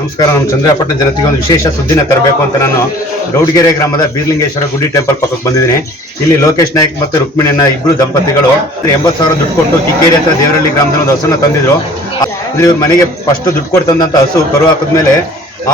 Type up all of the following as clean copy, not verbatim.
ನಮಸ್ಕಾರ. ನಮ್ಮ ಚಂದ್ರಾಪಟ್ಟಣ ಜನತೆಗೆ ಒಂದು ವಿಶೇಷ ಸುದ್ದಿನ ತರಬೇಕು ಅಂತ ನಾನು ಗೌಡಗೆರೆ ಗ್ರಾಮದ ಬೀರ್ಲಿಂಗೇಶ್ವರ ಗುಡಿ ಟೆಂಪಲ್ ಪಕ್ಕಕ್ಕೆ ಬಂದಿದ್ದೀನಿ. ಇಲ್ಲಿ ಲೋಕೇಶ್ ನಾಯ್ಕ್ ಮತ್ತು ರುಕ್ಮಿಣಿಯನ್ನ ಇಬ್ಬರು ದಂಪತಿಗಳು 80,000 ದುಡ್ಡು ಕೊಟ್ಟು ಕಿಕ್ಕೇರಿ ಹತ್ರ ದೇವರಹಳ್ಳಿ ಗ್ರಾಮದಲ್ಲಿ ಒಂದು ಹಸುನ ತಂದಿದ್ರು. ಅಂದ್ರೆ ಇವ್ರ ಮನೆಗೆ ಫಸ್ಟ್ ದುಡ್ಡು ಕೊಟ್ಟು ತಂದಂತ ಹಸು ಕರು ಹಾಕಿದ್ಮೇಲೆ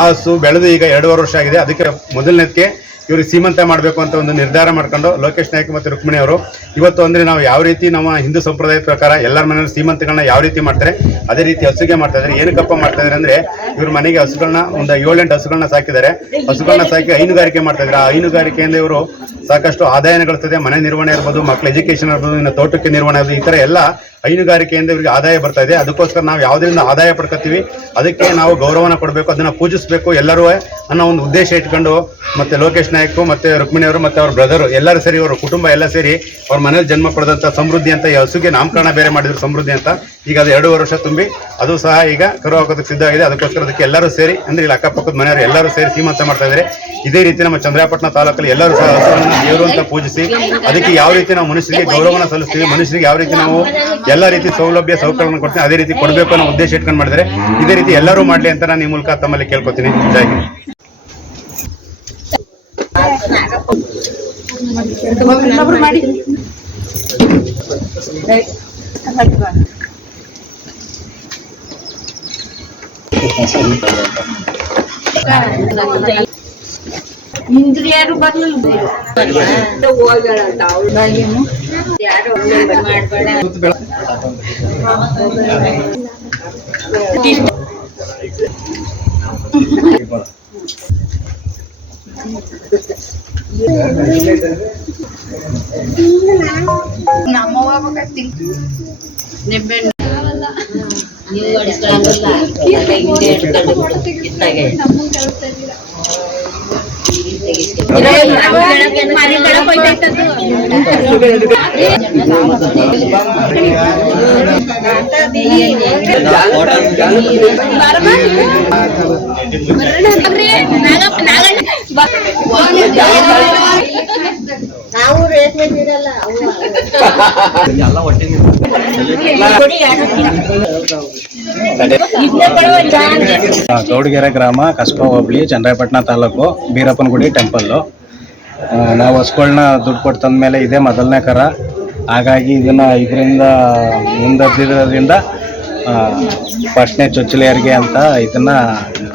ಆ ಹಸು ಬೆಳೆದು ಈಗ 2.5 ವರ್ಷ ಆಗಿದೆ. ಅದಕ್ಕೆ ಮೊದಲನೇದಕ್ಕೆ ಇವ್ರಿಗೆ ಸೀಮಂತ ಮಾಡಬೇಕು ಅಂತ ಒಂದು ನಿರ್ಧಾರ ಮಾಡ್ಕೊಂಡು ಲೋಕೇಶ್ ನಾಯ್ಕ್ ಮತ್ತು ರುಕ್ಮಿಣಿ ಅವರು ಇವತ್ತು ಅಂದ್ರೆ ನಾವು ಯಾವ ರೀತಿ ನಮ್ಮ ಹಿಂದೂ ಸಂಪ್ರದಾಯದ ಪ್ರಕಾರ ಎಲ್ಲರ ಮನೆಯಲ್ಲಿ ಸೀಮಂತಗಳನ್ನ ಯಾವ ರೀತಿ ಮಾಡ್ತಾರೆ ಅದೇ ರೀತಿ ಹಸುಗೆ ಮಾಡ್ತಾ ಇದ್ದಾರೆ. ಏನಕ್ಕಪ್ಪ ಮಾಡ್ತಾ ಇದ್ದಾರೆ ಅಂದ್ರೆ ಇವ್ರ ಮನೆಗೆ ಹಸುಗಳನ್ನ ಒಂದು 7-8 ಹಸುಗಳನ್ನ ಸಾಕಿದ್ದಾರೆ. ಹಸುಗಳನ್ನ ಸಾಕಿ ಹೈನುಗಾರಿಕೆ ಮಾಡ್ತಾ ಇದ್ದಾರೆ. ಆ ಹೈನುಗಾರಿಕೆಯಿಂದ ಇವರು ಸಾಕಷ್ಟು ಆದಾಯನ ಗಳಿಸ್ತದೆ. ಮನೆ ನಿರ್ವಹಣೆ ಇರ್ಬೋದು, ಮಕ್ಕಳ ಎಜುಕೇಶನ್ ಇರ್ಬೋದು, ಇನ್ನು ತೋಟಕ್ಕೆ ನಿರ್ವಹಣೆ ಇರ್ಬೋದು, ಈ ತರ ಎಲ್ಲ ಹೈನುಗಾರಿಕೆಯಿಂದ ಇವರಿಗೆ ಆದಾಯ ಬರ್ತಾ ಇದೆ. ಅದಕ್ಕೋಸ್ಕರ ನಾವು ಯಾವುದರಿಂದ ಆದಾಯ ಪಡ್ಕೊತೀವಿ ಅದಕ್ಕೆ ನಾವು ಗೌರವನ ಕೊಡಬೇಕು, ಅದನ್ನ ಪೂಜಿಸಬೇಕು ಎಲ್ಲರೂ ಅನ್ನೋ ಒಂದು ಉದ್ದೇಶ ಇಟ್ಕೊಂಡು ಮತ್ತೆ ಲೋಕೇಶ್ ನಾಯ್ಕ್ ಮತ್ತೆ ರುಕ್ಮಿಣಿ ಅವರು ಮತ್ತೆ ಅವ್ರ ಬ್ರದರ್ ಎಲ್ಲರೂ ಸೇರಿ ಅವರ ಕುಟುಂಬ ಎಲ್ಲ ಸೇರಿ ಅವ್ರ ಮನೇಲಿ ಜನ್ಮ ಪಡೆದಂತ ಸಮೃದ್ಧಿ ಅಂತ ಈ ಹಸುಗೆ ನಾಮಕರಣ ಬೇರೆ ಮಾಡಿದ್ರು ಸಮೃದ್ಧಿ ಅಂತ. ಈಗ ಅದು 2 ವರ್ಷ ತುಂಬಿ ಅದು ಸಹ ಈಗ ಕರು ಹಾಕೋದಕ್ಕೆ ಸಿದ್ಧ ಆಗಿದೆ. ಅದಕ್ಕೋಸ್ಕರ ಅದಕ್ಕೆ ಎಲ್ಲರೂ ಸೇರಿ ಅಂದ್ರೆ ಇಲ್ಲಿ ಅಕ್ಕಪಕ್ಕದ ಮನೆಯವರು ಎಲ್ಲರೂ ಸೇರಿ ಸೀಮಂತ ಮಾಡ್ತಾ ಇದ್ದಾರೆ. ಇದೇ ರೀತಿ ನಮ್ಮ ಚಂದ್ರಾಪಟ್ಟಣ ತಾಲೂಕಲ್ಲಿ ಎಲ್ಲರೂ ಸಹ ಹಸುಗಳನ್ನ ದೇವರು ಅಂತ ಪೂಜಿಸಿ ಅದಕ್ಕೆ ಯಾವ ರೀತಿ ನಾವು ಮನುಷ್ಯರಿಗೆ ಗೌರವನ ಸಲ್ಲಿಸ್ತೀವಿ, ಮನುಷ್ಯರಿಗೆ ಯಾವ ರೀತಿ ನಾವು ಎಲ್ಲ ರೀತಿ ಸೌಲಭ್ಯ ಸೌಕರ್ಯಗಳನ್ನು ಕೊಡ್ತೀವಿ ಅದೇ ರೀತಿ ಕೊಡಬೇಕು ಅನ್ನೋ ಉದ್ದೇಶ ಇಟ್ಕೊಂಡು ಮಾಡಿದರೆ ಇದೇ ರೀತಿ ಎಲ್ಲರೂ ಮಾಡಲಿ ಅಂತ ನಾನು ಈ ಮೂಲಕ ತಮ್ಮಲ್ಲಿ ಕೇಳ್ಕೊತೀನಿ. ಜೈ ಹಿಂದ್. ಯಾರು ಬರ್ಲಿಲ್ಲ ನಾವು ರೇಷ್ಮೆ ಇರಲ್ಲ ಗೌಡಗೆರೆ ಗ್ರಾಮ, ಕಸ್ಬಾ ಹೋಬಳಿ, ಚಂದ್ರಾಪಟ್ಟಣ ತಾಲೂಕು, ಬೀರಪ್ಪನಗುಡಿ ಟೆಂಪಲ್ಲು. ನಾವು ಹಸುಗಳನ್ನ ದುಡ್ಡು ಕೊಟ್ಟು ತಂದ ಮೇಲೆ ಇದೇ ಮೊದಲನೇ ಕರ. ಹಾಗಾಗಿ ಇದರಿಂದ ಮುಂದಿರೋದ್ರಿಂದ ಫಸ್ಟ್ನೇ ಚೊಚ್ಚಲೆಯರಿಗೆ ಅಂತ ಇದನ್ನ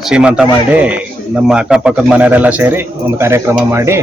ಸೀಮಂತ ಮಾಡಿ ನಮ್ಮ ಅಕ್ಕಪಕ್ಕದ ಮನೆಯವರೆಲ್ಲ ಸೇರಿ ಒಂದು ಕಾರ್ಯಕ್ರಮ ಮಾಡಿ